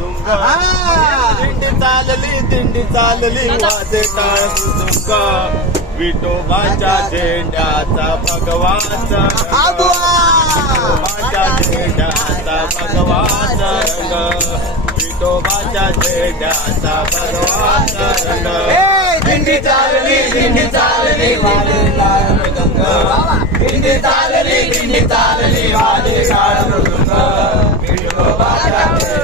दिंडी चालली दिंडी चालली वाजे टाळ मृदुंग विठोबाच्या झेंड्याचा भगवाचा. विठोबाच्या झेंड्याचा भगवाचा रंग. विठोबाच्या झेंड्याचा भगवाचा रंग. दिंडी चालली दिंडी चालली वाले टाळ मृदुंग दिंडी चालली दिंडी चालली वाले टाळ मृदुंग विठोबाच्या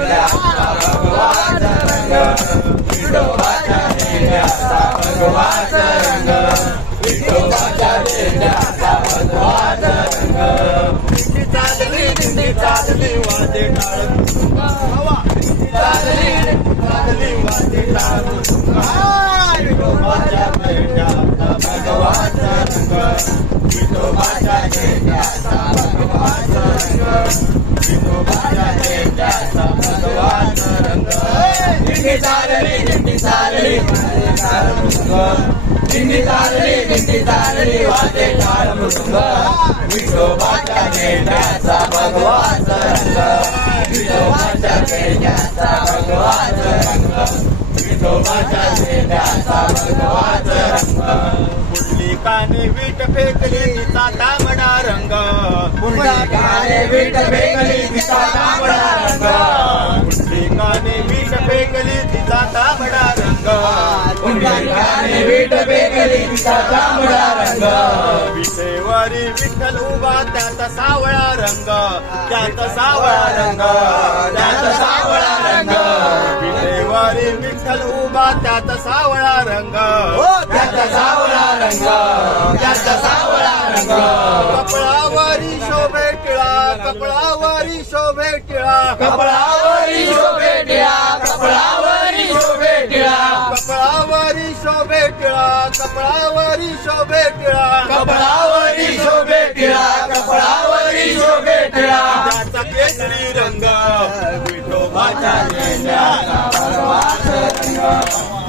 दिंडी चालली वाजे टाळ चालली चालली वाजे टाळ विठोबाच्या झेंड्याचा भगवाचा रंग. विठोबाच्या झेंड्याचा भगवाचा रंग. विठोबाच्या झेंड्याचा भगवाचा रंग. दिंडी चालली दिंडी चालली. वाले टाळ मृदुंग दिंडी चालली दिंडी चालली वाले टाळ मृदुंग विठोबाच्या झेंड्याचा भगवाचा रंग विठोबाच्या झेंड्याचा भगवाचा रंग विठोबाच्या झेंड्याचा भगवाचा रंग काने वीट फेकली तिचा तांबडा रंग. पुंडलिकाने वीट फेकली तिचा वीट फेकली तिचा तांबडा रंग. विटेवरी विठ्ठल उभा त्यात सावळा रंग. त्यात सावळा रंग त्यात सावळा रंग. विटेवरी विठ्ठल उभा त्यात सावळा रंग. त्याचा सावळा रंग त्याचा सावळा रंग. कपळावरी शोभे टिळा कपळावरी शोभे टिळा. कपडावरी शोभे टिळा कपळावरी शोभे टिळा कपडावरी शोभे टिळा कपडावरी शोभे टिळा त्याचा केसरी रंग विठोबाच्या झेंड्याचा भगवाचा रंग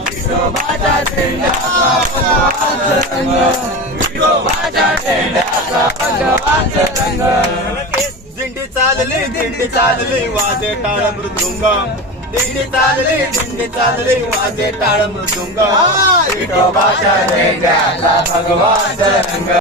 विठोबाच्या झेंड्याचा भगवाचा रंग. विठोबाच्या झेंड्याचा भगवाचा रंग. दिंडी चालली दिंडी चालली वाजे टाळ मृदुंग. दिंडी चालली दिंडी चालली वाजे टाळ मृदुंग विठोबाच्या भगवाचा रंग.